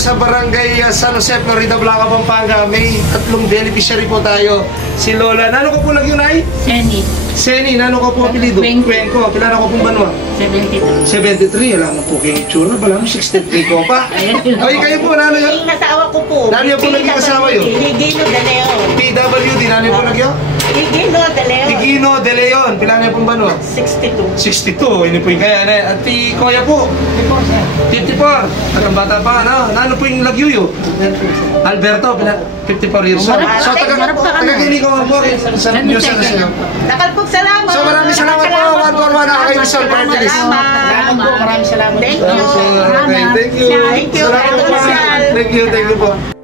sa barangay San Jose, Florida, Blanca, Pampanga. May 3 beneficiary po tayo. Si Lola. Nano ko po lagi yun ay? Seni. Seni, nano ko po apelido? Cuenco. Pila na ko pong banwa? 73. 73. Alam mo po kayo tsura. Bala mo 63 ko pa. Ay, kayo po. Nano yun? Yung asawa ko po. Nano yun po naging asawa yun? Higino de Leon. PWD. Nano yun po nagyo? Higino de Leon. Higino de Leon. Pila na pong banwa? 62. 62. Ini po yung kaya. Ati Koya po? 54. Ang bata pa. Nano po yung lagyuyo? Alberto. 54 years old. So, taga-kini ko nga po. Sa news na siya. Nakalpog salamat. So, maraming salamat po. 141 na kayo sa Bertilis. Salamat po. Maraming salamat. Thank you. Thank you. Thank you. Thank you po.